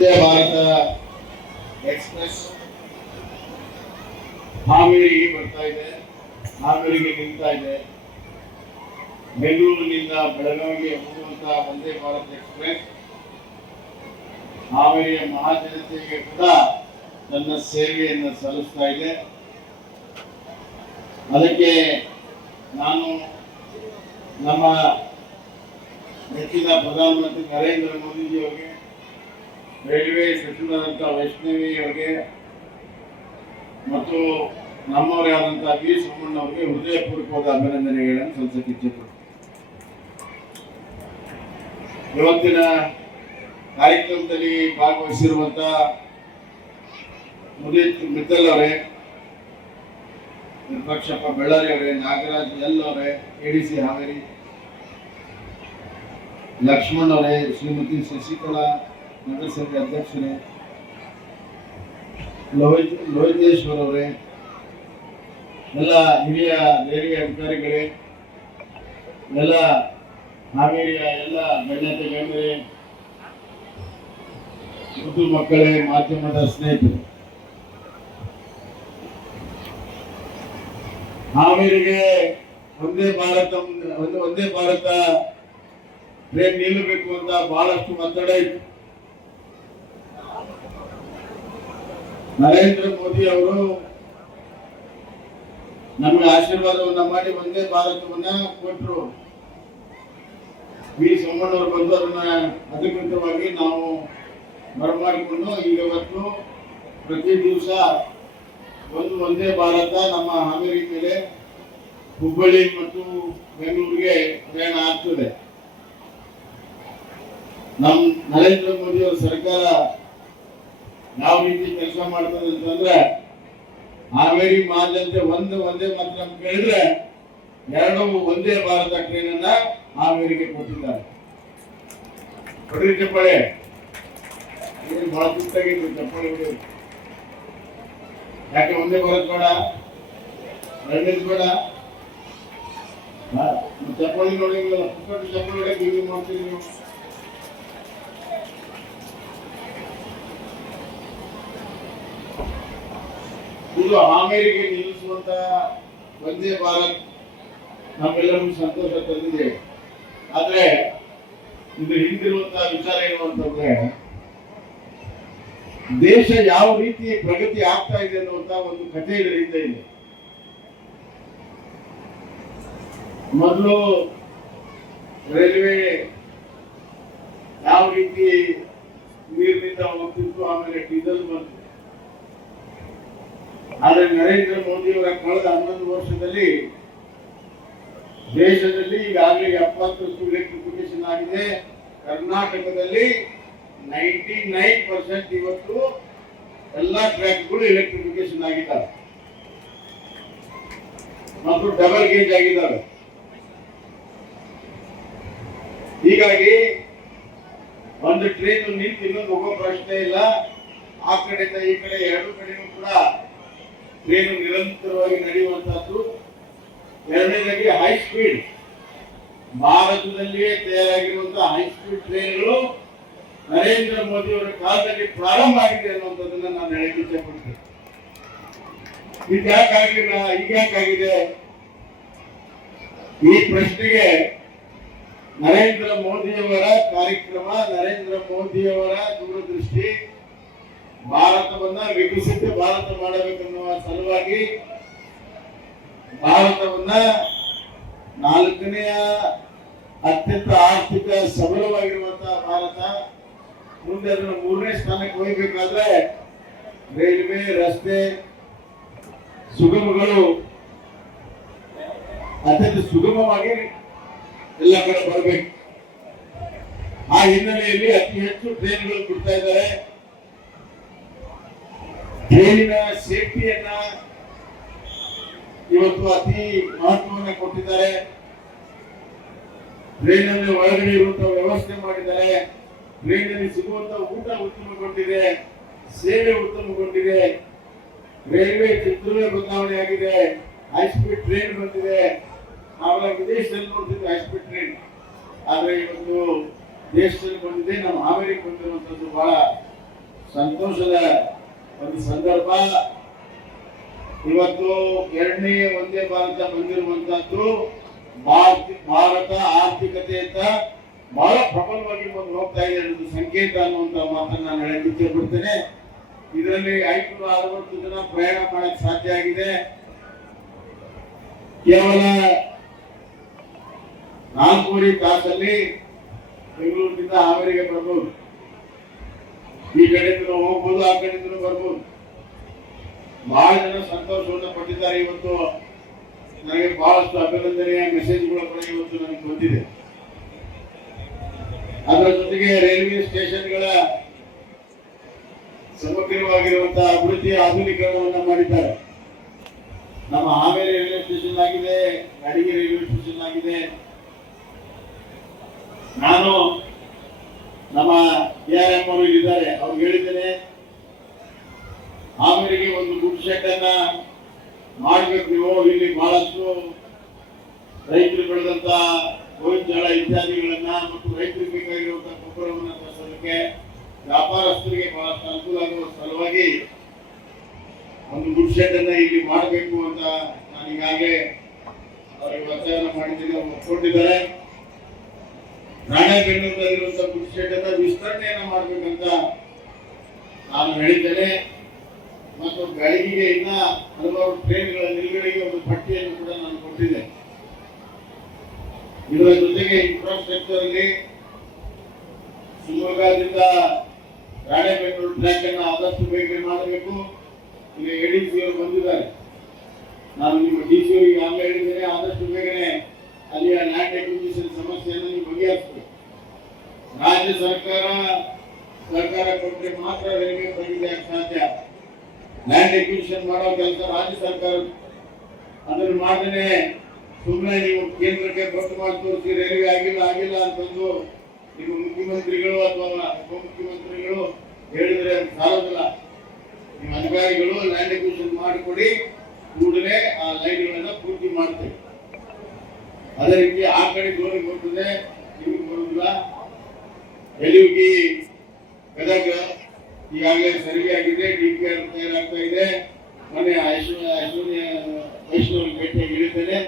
Bharat express ಹಾವೇರಿಗೆ ಬರ್ತಾ ಇದೆ. ಹಾವೇರಿಗೆ ನಿಲ್ತಾ ಇದೆ. ಬೆಂಗಳೂರಿನಿಂದ ಬೆಳಗಾವಿಗೆ ಹೋಗುವಂತಹ ವಂದೇ ಭಾರತ್ ಎಕ್ಸ್ಪ್ರೆಸ್ ಹಾವೇರಿಯ ಮಹಾಜನತೆಗೆ ಕೂಡ ತನ್ನ ಸೇವೆಯನ್ನು ಸಲ್ಲಿಸ್ತಾ ಇದೆ. ಅದಕ್ಕೆ ನಾನು ನಮ್ಮ ನೆಚ್ಚಿನ ಪ್ರಧಾನಮಂತ್ರಿ ನರೇಂದ್ರ ಮೋದಿಜಿ ಅವರಿಗೆ ರೈಲ್ವೆ ಸಚಿವರಾದಂಥ ವೈಷ್ಣವಿ ಅವರಿಗೆ ಮತ್ತು ನಮ್ಮವರೇ ಆದಂಥ ವಿ ಸುಮ್ಮಣ್ಣ ಅವರಿಗೆ ಹೃದಯಪೂರ್ವಕವಾದ ಅಭಿನಂದನೆಗಳನ್ನು ಇಚ್ಛೆಪಡ್ತೀನಿ ಇವತ್ತಿನ ಕಾರ್ಯಕ್ರಮದಲ್ಲಿ ಭಾಗವಹಿಸಿರುವಂತಹ ಮುದಿತ್ ಮಿತ್ತಲ್ ಅವರೇ, ವಿಪಕ್ಷಪ್ಪ ಬೆಳ್ಳಾರಿ ಅವರೇ, ನಾಗರಾಜ್ ಎಲ್ ಅವರೇ ಎಡಿಸಿ ಹಾವೇರಿ, ಲಕ್ಷ್ಮಣ್ ಅವರೇ, ಶ್ರೀಮತಿ ಶಶಿಕಲಾ ನಗರಸಭೆ ಅಧ್ಯಕ್ಷರೇ, ಲೋಹಿತ್, ಲೋಹಿತೇಶ್ವರ್ ಅವರೇ, ಎಲ್ಲ ಹಿರಿಯ ರೈಲ್ವೆ ಅಧಿಕಾರಿಗಳೇ, ಎಲ್ಲ ಹಾವೇರಿಯ ಎಲ್ಲ ಗಣ್ಯತೆ ಗಣ್ಯರೇ ಮುದ್ದು ಮಕ್ಕಳೇ, ಮಾಧ್ಯಮದ ಸ್ನೇಹಿತರು, ಹಾವೇರಿಗೆ ಒಂದೇ ಭಾರತ, ಒಂದು ಒಂದೇ ಭಾರತ ಟ್ರೈನ್ ನಿಲ್ಲಬೇಕು ಅಂತ ಬಹಳಷ್ಟು ಒತ್ತಡ ಇತ್ತು. ನರೇಂದ್ರ ಮೋದಿ ಅವರು ನಮಗೆ ಆಶೀರ್ವಾದವನ್ನ ಮಾಡಿ ಒಂದೇ ಭಾರತವನ್ನ ಕೊಟ್ಟರು ವಿ ಸೋಮಣ್ಣವರು ಬಂದು ಅದನ್ನ ಅಧಿಕೃತವಾಗಿ ನಾವು ಬರಮಾಡಿಕೊಂಡು ಈಗ ಇವತ್ತು ಪ್ರತಿ ದಿವಸ ಒಂದು ಒಂದೇ ಭಾರತ ನಮ್ಮ ಹಾವೇರಿ ಮೇಲೆ ಹುಬ್ಬಳ್ಳಿ ಮತ್ತು ಬೆಂಗಳೂರಿಗೆ ಪ್ರಯಾಣ ಆಗ್ತದೆ. ನಮ್ಮ ನರೇಂದ್ರ ಮೋದಿ ಅವರ ಸರ್ಕಾರ ಯಾವ ರೀತಿ ಕೆಲಸ ಮಾಡ್ತದೆ ಅಂತಂದ್ರೆ ಹಾವೇರಿ ಮಾರ್ಜಂತೆ ಒಂದು ಒಂದೇ ಮಾತ್ರ ಅಂತ ಕೇಳಿದ್ರೆ, ಎರಡು ಒಂದೇ ಭಾರತ ಟ್ರೈನ್ ಅನ್ನ ಹಾವೇರಿಗೆ ಕೊಟ್ಟಿದ್ದಾರೆ. ಕೊಡ್ರಿ ಚಪ್ಪಾಳೆ. ಇದು ಬಹಳ ಸುತ್ತಾಗಿತ್ತು ಚಪ್ಪಾಳೆ. ಯಾಕೆ ಒಂದೇ ಭಾರತ್ ಬೇಡ? ಎರಡನೇದು ಬೇಡ? ನೋಡಿ ಚಪ್ಪಾಳಿ ಪುಕ್ಕಟ್ಟು ಚಪ್ಪಾಳೆ ಹೊಡೆಯಕ್ಕೆ ಮಾಡ್ತೀರಿ ನೀವು. ಇದು ಹಾವೇರಿಗೆ ನಿಲ್ಲಿಸುವಂತ ವಂದೇ ಭಾರತ್ ನಮ್ಮೆಲ್ಲರಿಗೂ ಸಂತೋಷ ತಂದಿದೆ. ಆದ್ರೆ ಇದು ಹಿಂದಿರುವಂತಹ ವಿಚಾರ ಏನು ಅಂತಂದ್ರೆ ದೇಶ ಯಾವ ರೀತಿ ಪ್ರಗತಿ ಆಗ್ತಾ ಇದೆ ಅನ್ನುವಂತ ಒಂದು ಕಥೆ ಇದರಿಂದ ಇದೆ. ಮೊದಲು ರೈಲ್ವೆ ಯಾವ ರೀತಿ ನೀರಿನಿಂದ ಹೋಗ್ತಿತ್ತು ಆಮೇಲೆ ಡೀಸೆಲ್ ಬಂತು. ಆದರೆ ನರೇಂದ್ರ ಮೋದಿ ಅವರ ಕಳೆದ ಹನ್ನೊಂದು ವರ್ಷದಲ್ಲಿ ದೇಶದಲ್ಲಿ ಈಗಾಗಲೇ ಎಪ್ಪತ್ತಷ್ಟು ಎಲೆಕ್ಟ್ರಿಫಿಕೇಶನ್ ಆಗಿದೆ. ಕರ್ನಾಟಕದಲ್ಲಿ ನೈಂಟಿ ನೈನ್ ಪರ್ಸೆಂಟ್ ಇವತ್ತು ಎಲ್ಲ ಟ್ರ್ಯಾಕ್ಗಳು ಎಲೆಕ್ಟ್ರಿಫಿಕೇಶನ್ ಆಗಿದ್ದಾವೆ. ಮತ್ತು ಡಬಲ್ ಗೇಜ್ ಆಗಿದ್ದಾವೆ. ಹೀಗಾಗಿ ಒಂದು ಟ್ರೈನ್ ನಿಂತು ಇನ್ನೊಂದು ಹೋಗೋ ಪ್ರಶ್ನೆ ಇಲ್ಲ. ಆ ಕಡೆಯಿಂದ ಈ ಕಡೆ, ಎರಡು ಕಡೆಯೂ ಕೂಡ ಟ್ರೈನು ನಿರಂತರವಾಗಿ ನಡೆಯುವಂತಹದ್ದು? ಎರಡನೇದಾಗಿ ಹೈ ಸ್ಪೀಡ್ ಭಾರತದಲ್ಲಿಯೇ ತಯಾರಾಗಿರುವಂತಹ ಹೈ ಸ್ಪೀಡ್ ಟ್ರೈನ್ಗಳು ನರೇಂದ್ರ ಮೋದಿ ಅವರ ಕಾಲದಲ್ಲಿ ಪ್ರಾರಂಭ ಆಗಿದೆ ಅನ್ನುವಂಥದ್ದನ್ನ ನಾನು ಹೇಳಕ್ಕೆ ಇಷ್ಟಪಡ್ತೇನೆ ಇದು ಯಾಕಾಗಿಲ್ಲ ಈಗ ಯಾಕಾಗಿದೆ? ಈ ಪ್ರಶ್ನೆಗೆ ನರೇಂದ್ರ ಮೋದಿಯವರ ಕಾರ್ಯಕ್ರಮ, ನರೇಂದ್ರ ಮೋದಿಯವರ ದೂರದೃಷ್ಟಿ ಭಾರತವನ್ನ ವಿಕಸಿತ ಭಾರತ ಮಾಡಬೇಕನ್ನುವ ಸಲುವಾಗಿ ಭಾರತವನ್ನ ನಾಲ್ಕನೆಯ ಅತ್ಯಂತ ಆರ್ಥಿಕ ಸಬಲವಾಗಿರುವಂತಹ ಭಾರತ. ಮುಂದೆ ಅದನ್ನು ಮೂರನೇ ಸ್ಥಾನಕ್ಕೆ ಹೋಗ್ಬೇಕಾದ್ರೆ ರೈಲ್ವೆ, ರಸ್ತೆ, ಸುಗಮಗಳು ಅತ್ಯಂತ ಸುಗಮವಾಗಿ ಎಲ್ಲ ಕಡೆ ಬರಬೇಕು. ಆ ಹಿನ್ನೆಲೆಯಲ್ಲಿ ಅತಿ ಹೆಚ್ಚು ಟ್ರೈನ್ಗಳು ಬಿಡ್ತಾ ಇದ್ದಾರೆ. ಟ್ರೈನಿನ ಸೇಫ್ಟಿಯನ್ನ ಇವತ್ತು ಅತಿ ಮಹತ್ವವನ್ನು ಕೊಟ್ಟಿದ್ದಾರೆ. ಟ್ರೈನಲ್ಲಿ ಒಳಗಡೆ ಇರುವಂತಹ ವ್ಯವಸ್ಥೆ ಮಾಡಿದ್ದಾರೆ. ಟ್ರೈನಲ್ಲಿ ಸಿಗುವಂತ ಊಟ ಉತ್ತಮಗೊಂಡಿದೆ. ಸೇವೆ ಉತ್ತಮಗೊಂಡಿದೆ. ರೈಲ್ವೆ ಚಿತ್ರವೇ ಬದಲಾವಣೆ ಆಗಿದೆ. ಹೈಸ್ಪೀಡ್ ಟ್ರೈನ್ ಬಂದಿದೆ. ಆಮೇಲೆ ವಿದೇಶದಲ್ಲಿ ನೋಡ್ತಿದ್ವಿ ಹೈಸ್ಪೀಡ್ ಟ್ರೈನ್ ಆದ್ರೆ ಇವತ್ತು ದೇಶದಲ್ಲಿ ಬಂದಿದೆ. ನಮ್ಮ ಹಾವೇರಿಗೆ ಬಂದಿರುವಂತದ್ದು ಬಹಳ ಸಂತೋಷದ ಒಂದು ಸಂದರ್ಭ ಇವತ್ತು ಎರಡನೇ ಒಂದೇ ಭಾರತ ಬಂದಿರುವಂತಹದ್ದು ಭಾರತ ಆರ್ಥಿಕತೆಯತ್ತ ಬಹಳ ಪ್ರಬಲವಾಗಿ ಮುಂದೆ ಹೋಗ್ತಾ ಇದೆ ಅನ್ನೋದು ಸಂಕೇತ ಅನ್ನುವಂತ ಮಾತನ್ನ ನಾನು ಹೇಳಕ್ಕೆ ಇಚ್ಛೆಪಡ್ತೇನೆ ಇದರಲ್ಲಿ ಐನೂರ ಅರವತ್ತು ಜನ ಪ್ರಯಾಣ ಮಾಡಕ್ ಸಾಧ್ಯ ಆಗಿದೆ. ಕೇವಲ ನಾಲ್ಕೂವರೆ ತಾಸಲ್ಲಿ ಬೆಂಗಳೂರಿನಿಂದ ಹಾವೇರಿಗೆ ಬರ್ಬೋದು. ಈ ಕಡೆಯಿಂದ ಹೋಗ್ಬೋದು, ಆ ಕಡೆಯಿಂದ ಬರ್ಬೋದು. ಬಹಳ ಜನ ಸಂತೋಷವನ್ನು ಪಟ್ಟಿದ್ದಾರೆ ಇವತ್ತು. ನನಗೆ ಬಹಳಷ್ಟು ಅಭಿನಂದನೆಯ ಮೆಸೇಜ್ಗಳು ಕೂಡ ಇವತ್ತು ನನಗೆ ಬಂದಿದೆ. ಅದರ ಜೊತೆಗೆ ರೈಲ್ವೆ ಸ್ಟೇಷನ್ಗಳ ಸಮಗ್ರವಾಗಿರುವಂತಹ ಅಭಿವೃದ್ಧಿ ಆಧುನೀಕರಣವನ್ನು ಮಾಡಿದ್ದಾರೆ. ನಮ್ಮ ಆಮೇಲೆ ರೈಲ್ವೆ ಸ್ಟೇಷನ್ ಆಗಿದೆ ಅಡಿಗೆ ರೈಲ್ವೆ ಸ್ಟೇಷನ್ ಆಗಿದೆ. ನಾನು ನಮ್ಮ ಎ ಅವರು ಇಲ್ಲಿದ್ದಾರೆ ಅವ್ರಿಗೆ ಹೇಳಿದ್ದೇನೆ ಆಮೇಲೆ ಒಂದು ಗುಡ್ ಶೆಡ್ ಅನ್ನ ಮಾಡ್ಬೇಕು ನೀವು. ಇಲ್ಲಿ ಬಹಳಷ್ಟು ರೈತರು ಬೆಳೆದಂತ ಗೋವಿನ ಜೋಳ ಇತ್ಯಾದಿಗಳನ್ನ ಮತ್ತು ರೈತರಿಗೆ ಬೇಕಾಗಿರುವಂತಹ ಗೊಬ್ಬರವನ್ನು ತರಿಸೋದಕ್ಕೆ ವ್ಯಾಪಾರಸ್ಥರಿಗೆ ಬಹಳಷ್ಟು ಅನುಕೂಲ ಆಗುವ ಸಲುವಾಗಿ ಒಂದು ಗುಡ್ ಶೆಡ್ ಅನ್ನ ಇಲ್ಲಿ ಮಾಡಬೇಕು ಅಂತ ನಾನು ಈಗಾಗಲೇ ಅವರಿಗೆ ಒತ್ತಾಯನ ಮಾಡಿದ್ದೀನಿ. ಒಪ್ಕೊಂಡಿದ್ದಾರೆ. ರಾಣೆಬೆನ್ನೂರಿನಲ್ಲಿರುವಂತಹ ಗುಡ್ ವಿಸ್ತರಣೆಯನ್ನು ಮಾಡಬೇಕಂತ ವಿಸ್ತರಣೆಯನ್ನ ಮಾಡ್ಬೇಕಂತ ನಾನು ಹೇಳಿದ್ದೇನೆ. ಮತ್ತು ಬೆಳಗಿಗೆ ಇನ್ನ ಹಲವಾರು ಟ್ರೈನ್ಗಳ ನಿಲುಗಡೆಗೆ ಒಂದು ಪಟ್ಟಿಯನ್ನು ಕೂಡ ನಾನು ಕೊಟ್ಟಿದ್ದೆ. ಇದರ ಜೊತೆಗೆ ಇನ್ಫ್ರಾಸ್ಟ್ರಕ್ಚರ್ ಅಲ್ಲಿ ಶಿವಮೊಗ್ಗದಿಂದ ರಾಣೆಬೆನ್ನೂರು ಟ್ರ್ಯಾಕ್ ಅನ್ನು ಆದಷ್ಟು ಬೇಗ ಮಾಡಬೇಕು. ಇಲ್ಲಿ ಎಡಿಸಿ ಅವರು ಬಂದಿದ್ದಾರೆ. ನಾನು ನಿಮ್ಮ ಡಿ ಸಿ ಅವರಿಗೆ ಆಗಲೇ ಹೇಳಿದ್ದೇನೆ, ಆದಷ್ಟು ಬೇಗನೆ ಅಲ್ಲಿಯ ಲ್ಯಾಂಡ್ ಅಕ್ವಿಸಿಷನ್ ಸಮಸ್ಯೆಯನ್ನು ನೀವು ಬಗೆಹರಿಸಬೇಕು. ರಾಜ್ಯ ಸರ್ಕಾರ ಸರ್ಕಾರ ಕೊಟ್ಟರೆ ಮಾತ್ರ ರೈಲ್ವೆ ಆಗಕ್ಕೆ ಸಾಧ್ಯ? ಲ್ಯಾಂಡ್ ಎಕ್ವಿಷನ್ ಮಾಡೋ ಕೆಲಸ ರಾಜ್ಯ ಸರ್ಕಾರ ಅದನ್ನು ಮಾಡಿದ್ರೆ ಸುಮ್ಮನೆ ನೀವು ಕೇಂದ್ರಕ್ಕೆ ಕೊಟ್ಟು ಮಾಡಿ ತೋರಿಸಿ ರೈಲ್ವೆ ಆಗಿಲ್ಲ ಆಗಿಲ್ಲ ಅಂತಂದು ನೀವು ಮುಖ್ಯಮಂತ್ರಿಗಳು ಅಥವಾ ಉಪಮುಖ್ಯಮಂತ್ರಿಗಳು ಹೇಳಿದ್ರೆ ಸಾಲೋದಿಲ್ಲ. ನಿಮ್ಮ ಅಧಿಕಾರಿಗಳು ಲ್ಯಾಂಡ್ ಎಕ್ವಿಷನ್ ಮಾಡಿಕೊಡಿ, ಕೂಡಲೇ ಆ ಲೈನ್ಗಳನ್ನ ಪೂರ್ತಿ ಮಾಡ್ತೇವೆ. ಅದೇ ರೀತಿ ಆ ಕಡೆ ಗೋಲಿ ಬರ್ತದೆ ನಿಮಗೆ ಬರುವುದಿಲ್ಲ ಎಲ್ಲಿಗೆ ಗದಗ ಈಗಾಗಲೇ ಸರಿಯಾಗಿದೆ ಡಿ ಪಿ ಆರ್ ತಯಾರಾಗ್ತಾ ಇದೆ. ಮೊನ್ನೆ ಐಶ್ವರ್ಯ ವೈಷ್ಣವ್ ಭೇಟಿಯಾಗಿ ಇಳಿತೇನೆ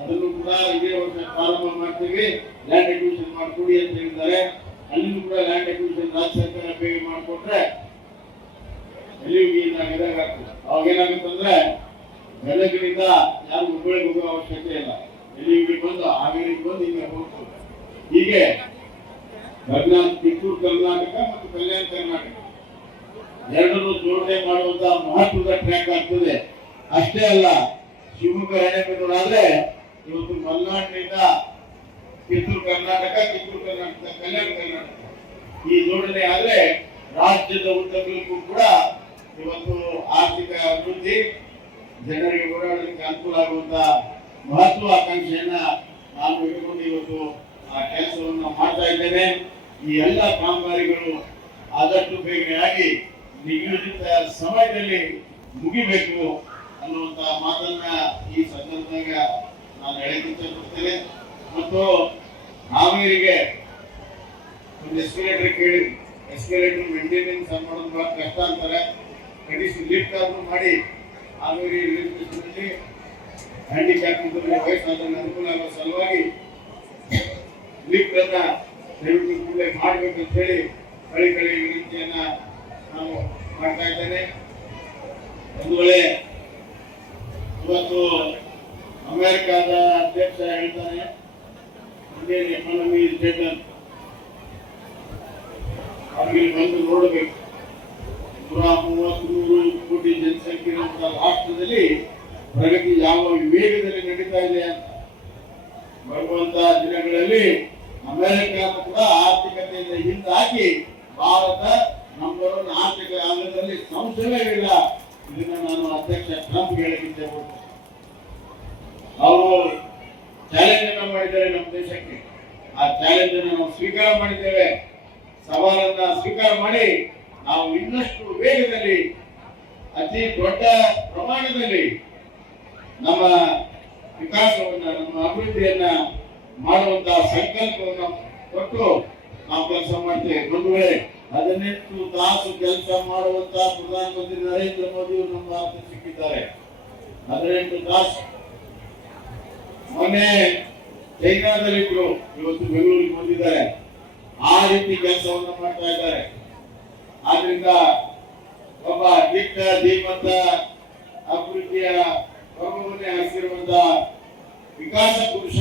ಅದನ್ನು ಕೂಡ ಇದೇ ವರ್ಷ ಪ್ರಾರಂಭ ಮಾಡ್ತೀವಿ. ಲ್ಯಾಂಡ್ ಅಕ್ವಿಷನ್ ಮಾಡಿಕೊಡಿ ಅಂತ ಹೇಳಿದ್ದಾರೆ. ಅಲ್ಲಿನೂ ಕೂಡ ಲ್ಯಾಂಡ್ ಅಕ್ವಿಷನ್ ರಾಜ್ಯ ಸರ್ಕಾರ ಬೇಗ ಮಾಡಿಕೊಟ್ರೆ ಎಲ್ಲಿಗೆ ಗದಗ ಅವಾಗ ಏನಾಗುತ್ತಂದ್ರೆ ಗದಗಿನಿಂದ ಯಾರು ಹುಬ್ಬಳ್ಳಿಗೆ ಹೋಗೋ ಅವಶ್ಯಕತೆ ಇಲ್ಲ. ಎಲ್ಲಿಗೆ ಬಂದು ಹಾವೇರಿಗೆ ಬಂದು ಹಿಂಗೆ ಹೋಗ್ತದೆ ಹೀಗೆ ಕರ್ನಾಟಕ ಕಿತ್ತೂರು ಕರ್ನಾಟಕ ಮತ್ತು ಕಲ್ಯಾಣ ಕರ್ನಾಟಕ. ಎರಡನ್ನು ಜೋಡಣೆ ಮಾಡುವಂತಹ ಮಹತ್ವದ ಟ್ರ್ಯಾಕ್ ಆಗ್ತದೆ. ಅಷ್ಟೇ ಅಲ್ಲ, ಶಿವಮೊಗ್ಗ ರಾಣೆಬೆನ್ನೂರು ಆದ್ರೆ ಇವತ್ತು ಮಲೆನಾಡಿನಿಂದ ಕಿತ್ತೂರು ಕರ್ನಾಟಕ ಕಿತ್ತೂರು ಕರ್ನಾಟಕ, ಕಲ್ಯಾಣ ಕರ್ನಾಟಕ. ಈ ಜೋಡಣೆ ಆದ್ರೆ ರಾಜ್ಯದ ಉದ್ದಗಲಕ್ಕೂ ಕೂಡ ಇವತ್ತು ಆರ್ಥಿಕ ಅಭಿವೃದ್ಧಿ, ಜನರಿಗೆ ಓಡಾಡಲಿಕ್ಕೆ ಅನುಕೂಲ ಆಗುವಂತಹ ಮಹತ್ವ ಆಕಾಂಕ್ಷೆಯನ್ನ ನಾನು ಇಟ್ಟುಕೊಂಡು ಇವತ್ತು ಆ ಕೆಲಸವನ್ನು ಮಾಡ್ತಾ ಇದ್ದೇನೆ. ಈ ಎಲ್ಲ ಕಾಮಗಾರಿಗಳು ಆದಷ್ಟು ಬೇಗನೆ ಆಗಿ ನಿಗದಿತ ಸಮಯದಲ್ಲಿ ಮುಗಿಬೇಕು ಅನ್ನುವಂತ ಮಾತನ್ನ ಈ ಸಂದರ್ಭದಾಗ ನಾನು ಹೇಳಕ್ಕೆ ಇಷ್ಟಪಡ್ತೇನೆ. ಮತ್ತು ಹಾವೇರಿಗೆ ಒಂದು ಎಸ್ಕಲೇಟರ್ ಕೇಳಿ ಎಸ್ಕಲೇಟರ್ ಮೇಂಟೆನೆನ್ಸ್ ಮಾಡೋದು ಬಹಳ ಕಷ್ಟ ಅಂತಾರೆ. ಕನಿಷ್ಠ ಲಿಫ್ಟ್ ಆದ್ರೂ ಮಾಡಿ, ಹಾವೇರಿ ರೈಲ್ವೆ ಸ್ಟೇಷನಲ್ಲಿ ಹ್ಯಾಂಡಿಕ್ಯಾಪ್ ವಯಸ್ಸಾದ ಅನುಕೂಲ ಆಗೋ ಸಲುವಾಗಿ ಲಿಫ್ಟ್ ಅನ್ನ ದಯವಿಟ್ಟು ಕೂಡಲೇ ಮಾಡ್ಬೇಕು ಅಂತ ಹೇಳಿ ಕಳಿ ಕಳಿ ವಿನಂತಿಯನ್ನ ನಾವು ಮಾಡ್ತಾ ಇದ್ದೇನೆ. ಒಂದು ವೇಳೆ ಇವತ್ತು ಅಮೆರಿಕಾದ ಅಧ್ಯಕ್ಷ ಹೇಳ್ತಾನೆ ಇಂಡಿಯನ್ ಎಕಾನಮಿ ಅಂತ ಅವ್ರಿಗೆ ಬಂದು ನೋಡಬೇಕು. ನೂರ ಮೂವತ್ಮೂರು ಕೋಟಿ ಜನಸಂಖ್ಯೆ ಇರುವಂತಹ ರಾಷ್ಟ್ರದಲ್ಲಿ ಪ್ರಗತಿ ಯಾವ ವೇಗದಲ್ಲಿ ನಡೀತಾ ಇದೆ ಅಂತ. ಬರುವಂತಹ ದಿನಗಳಲ್ಲಿ ಅಮೆರಿಕ ಕೂಡ ಆರ್ಥಿಕತೆಯಿಂದ ಹಿಂದಾಗಿ ಭಾರತ ಒನ್ ಆರ್ಥಿಕ ಅಂಗದಲ್ಲಿ ಸಂಶಯವೇ ಇಲ್ಲ. ಇದನ್ನು ನಾನು ಅಧ್ಯಕ್ಷ ಟ್ರಂಪ್ ಹೇಳಿದ್ದೆ ಅವರು ಚಾಲೆಂಜ್ ಅನ್ನು ಮಾಡಿದ್ದಾರೆ ನಮ್ಮ ದೇಶಕ್ಕೆ. ಆ ಚಾಲೆಂಜ್ ಅನ್ನು ನಾವು ಸ್ವೀಕಾರ ಮಾಡಿದ್ದೇವೆ. ಸವಾಲನ್ನ ಸ್ವೀಕಾರ ಮಾಡಿ ನಾವು ಇನ್ನಷ್ಟು ವೇಗದಲ್ಲಿ, ಅತಿ ದೊಡ್ಡ ಪ್ರಮಾಣದಲ್ಲಿ ನಮ್ಮ ವಿಕಾಸವನ್ನ, ನಮ್ಮ ಅಭಿವೃದ್ಧಿಯನ್ನ ಮಾಡುವಂತಹ ಸಂಕಲ್ಪವನ್ನು ಕೊಟ್ಟು ನಾವು ಕೆಲಸ ಮಾಡ್ತೇವೆ. ಒಂದು ವೇಳೆ ಹದಿನೆಂಟು ತಾಸು ಕೆಲಸ ಮಾಡುವಂತ ಪ್ರಧಾನಮಂತ್ರಿ ನರೇಂದ್ರ ಮೋದಿ ನಮ್ಮ ಸಿಕ್ಕಿದ್ದಾರೆ. ಹದಿನೆಂಟು ತಾಸು. ಮೊನ್ನೆ ಚೈನಾದಲ್ಲಿದ್ರು ಇವತ್ತು ಬೆಂಗಳೂರಿಗೆ ಬಂದಿದ್ದಾರೆ. ಆ ರೀತಿ ಕೆಲಸವನ್ನು ಮಾಡ್ತಾ ಇದ್ದಾರೆ. ಆದ್ರಿಂದ ಒಬ್ಬ ದಿಟ್ಟ, ಧೀಮಂತ ಅಭಿವೃದ್ಧಿಯ ಪರ್ವವನ್ನೇ ಹಸಿರುವಂತ ವಿಕಾಸ ಪುರುಷ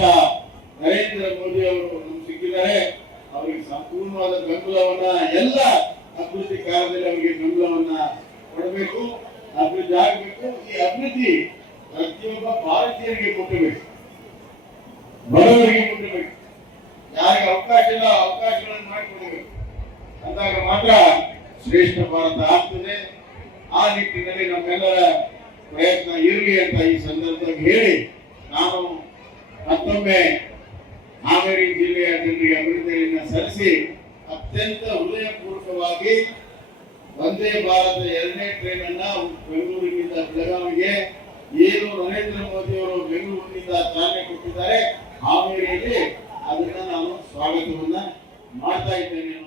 ನರೇಂದ್ರ ಮೋದಿ ಅವರು ಸಿಕ್ಕಿದ್ದಾರೆ. ಅವರಿಗೆ ಸಂಪೂರ್ಣವಾದ ಬೆಂಬಲವನ್ನ, ಎಲ್ಲ ಅಭಿವೃದ್ಧಿ ಕಾರ್ಯದಲ್ಲಿ ಅವರಿಗೆ ಬೆಂಬಲವನ್ನ ಕೊಡಬೇಕು. ಅಭಿವೃದ್ಧಿ ಆಗಬೇಕು. ಈ ಅಭಿವೃದ್ಧಿ ಪ್ರತಿಯೊಬ್ಬ ಭಾರತೀಯರಿಗೆ ಕೊಟ್ಟಬೇಕು ಬಡವರಿಗೆ ಕೊಟ್ಟಬೇಕು ಯಾರಿಗೆ ಅವಕಾಶ ಇಲ್ಲ, ಅವಕಾಶಗಳನ್ನು ಮಾಡಿಕೊಡಬೇಕು. ಅಂದಾಗ ಮಾತ್ರ ಶ್ರೇಷ್ಠ ಭಾರತ ಆಗ್ತದೆ. ಆ ನಿಟ್ಟಿನಲ್ಲಿ ನಮ್ಮೆಲ್ಲರ ಪ್ರಯತ್ನ ಇರಲಿ ಅಂತ ಈ ಸಂದರ್ಭದಲ್ಲಿ ಹೇಳಿ ನಾನು ಮತ್ತೊಮ್ಮೆ ಹಾವೇರಿ ಜಿಲ್ಲೆಯ ಜನರಿಗೆ ಅಭಿನಂದನೆಯನ್ನು ಸಲ್ಲಿಸಿ ಅತ್ಯಂತ ಹೃದಯಪೂರ್ವಕವಾಗಿ ವಂದೇ ಭಾರತ ಎರಡನೇ ಟ್ರೈನ್ ಅನ್ನ ಬೆಂಗಳೂರಿನಿಂದ ಬೆಳಗಾವಿಗೆ ಏನು ನರೇಂದ್ರ ಮೋದಿ ಅವರು ಬೆಂಗಳೂರಿನಿಂದ ಚಾಲನೆ ಕೊಟ್ಟಿದ್ದಾರೆ ಹಾವೇರಿಯಲ್ಲಿ ಅದನ್ನ ನಾನು ಸ್ವಾಗತವನ್ನು ಮಾಡ್ತಾ ಇದ್ದೇನೆ